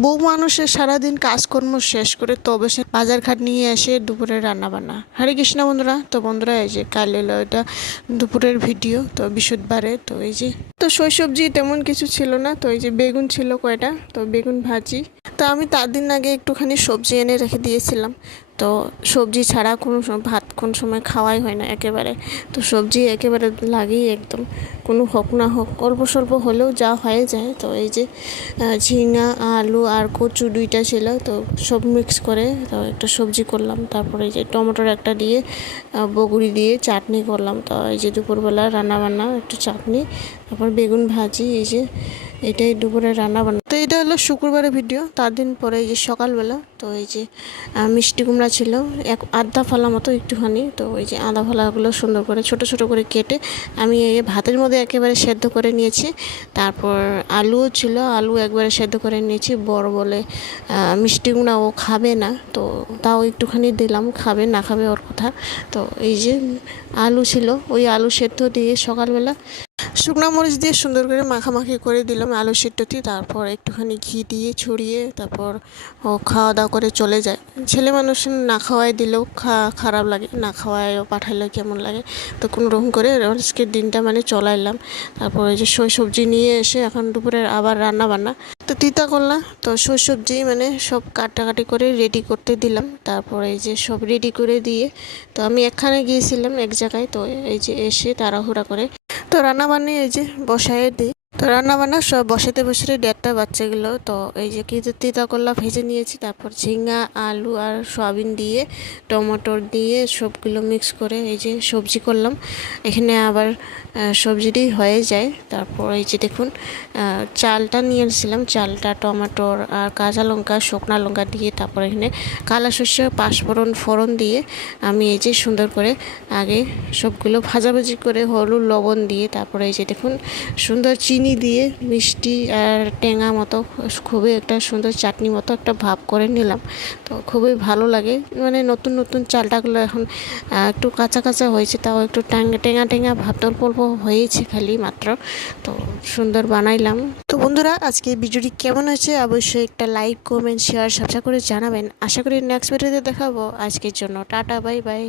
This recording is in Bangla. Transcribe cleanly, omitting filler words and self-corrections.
বউ মানুষের সারাদিন কাজকর্ম শেষ করে তবে সে বাজার ঘাট নিয়ে এসে দুপুরে রান্না বান্না। হরে কৃষ্ণ বন্ধুরা, তো বন্ধুরা এই যে কাল এলো এটা দুপুরের ভিডিও, তো বৃহস্পতিবারে। তো এই যে তো সবজি তেমন কিছু ছিল না, তো এই যে বেগুন ছিল কয়টা, তো বেগুন ভাজি। তো আমি তার দিন আগে একটুখানি সবজি এনে রেখে দিয়েছিলাম। তো সবজি ছাড়া কোনো ভাত কোন সময় খাওয়াই হয় না একেবারে। তো সবজি একেবারে লাগেই একদম, কোনো হোক না হোক অল্প স্বল্প হলেও যা হয়ে যায়। তো এই যে ঝিঙা, আলু আর কচু দুইটা ছিল, তো সব মিক্স করে তো একটা সবজি করলাম। তারপরে এই যে টমেটোর একটা দিয়ে বগুড়ি দিয়ে চাটনি করলাম। তো এই যে দুপুরবেলা রান্নাবান্না একটু চাটনি, তারপর বেগুন ভাজি। এই যে এটাই দুপুরে রান্নাবান্না। তো এটা হলো শুক্রবারের ভিডিও। তার দিন পরে এই যে সকালবেলা, তো এই যে মিষ্টি কুমড়া ছিল আধা ফালা মতো একটুখানি। তো ওই যে আধা ফালাগুলো সুন্দর করে ছোট ছোট করে কেটে আমি এই ভাতের মধ্যে একেবারে সেদ্ধ করে নিয়েছি। তারপর আলুও ছিল, আলু একবারে সেদ্ধ করে নিয়েছি। বড় বলে মিষ্টি কুমড়া ও খাবে না, তো তাও একটুখানি দিলাম, খাবে না খাবে ওর কথা। তো এই যে আলু ছিল, ওই আলু সেদ্ধ দিয়ে সকালবেলা শুকনো মরিচ দিয়ে সুন্দর করে মাখামাখি করে দিলাম আলু সিদ্ধটি। তারপর একটুখানি ঘি দিয়ে ছড়িয়ে তারপর ও খাওয়া দাওয়া করে চলে যায়। ছেলে মানুষ না খাওয়াই দিলেও খারাপ লাগে, না খাওয়ায়ও পাঠাইলেও কেমন লাগে। তো কোনো রকম করে আজকের দিনটা মানে চলাইলাম। তারপর এই যে সবজি নিয়ে এসে এখন দুপুরের আবার রান্না বান্না। তো তিতা করলাম, তো সবজি মানে সব কাটাকাটি করে রেডি করতে দিলাম। তারপর এই যে সব রেডি করে দিয়ে তো আমি এখানে গিয়েছিলাম এক জায়গায়। তো এই যে এসে তাড়াহুড়া করে তো রান্না বান্না এই যে বসায় দিই। তো রান্না বান্না সব বসাতে বসাতে 1:30 বাচ্চাগুলো। তো এই যে তিতা করলা ভেজে নিয়েছি, তারপর ঝিঙ্গা, আলু আর সয়াবিন দিয়ে টমেটোর দিয়ে সবগুলো মিক্স করে এই যে সবজি করলাম। এখানে আবার সবজিটি হয়ে যায়। তারপর এই যে দেখুন চালটা নিয়ে এসেছিলাম, চালটা টমেটোর আর কাঁচা লঙ্কা শুকনা লঙ্কা দিয়ে তারপর এখানে কালা সর্ষে ফোড়ন দিয়ে আমি এই যে সুন্দর করে আগে সবগুলো ভাজাভাজি করে হলুদ লবণ দিয়ে তারপরে এই যে দেখুন সুন্দর চিনি দিয়ে মিষ্টি আর টেঙা মতো খুবই একটা সুন্দর চাটনি মতো একটা ভাব করে নিলাম। তো খুবই ভালো লাগে, মানে নতুন নতুন চালটাগুলো এখন একটু কাঁচা কাঁচা হয়েছে, তাও একটু টেঙা টেঙা ভাব অল্প অল্প হয়েছে খালি মাত্র। তো সুন্দর বানাইলাম। তো বন্ধুরা আজকে ভিডিওটি কেমন হয়েছে অবশ্যই একটা লাইক কমেন্ট শেয়ার সাবস্ক্রাইব করে জানাবেন। আশা করি নেক্সট ভিডিওতে দেখাবো। আজকের জন্য টাটা, বাই বাই।